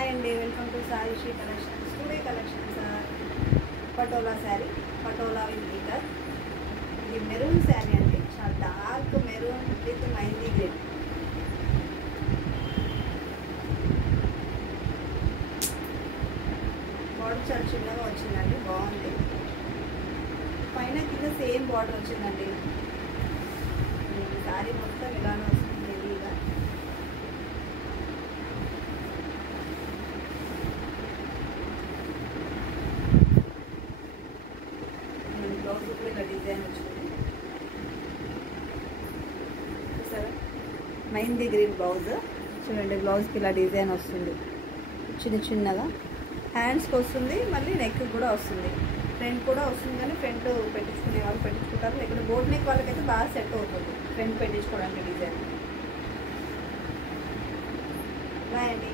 Hi అండి, welcome to Sai Shri collections. Today collections Patola sari, Patola with ఈకర్. ఇది మెరూన్ శారీ అండి, చాలా dark maroon with mehndi green. Border చాలా చిన్నగా వచ్చిందండి, బాగుంది. పైన కింద సేమ్ బార్డర్ వచ్చిందండి. శారీ మొత్తం ఇలానే వస్తుంది హెవీగా. బ్లౌజ్ కూడా ఇలా డిజైన్ వచ్చింది చూసారా, మైందీ గ్రీన్ బ్లౌజ్. చూడండి, బ్లౌజ్కి ఇలా డిజైన్ వస్తుంది చిన్న చిన్నగా. హ్యాండ్స్కి వస్తుంది, మళ్ళీ నెక్ కూడా వస్తుంది, ఫ్రంట్ కూడా వస్తుంది. కానీ ఫ్రంట్ పెట్టించుకునే వాళ్ళు పెట్టించుకుంటారు, లేకపోతే బోట్ నెక్ వాళ్ళకైతే బాగా సెట్ అవుతుంది ఫ్రంట్ పెట్టించుకోవడానికి డిజైన్. బాయ్ అండి.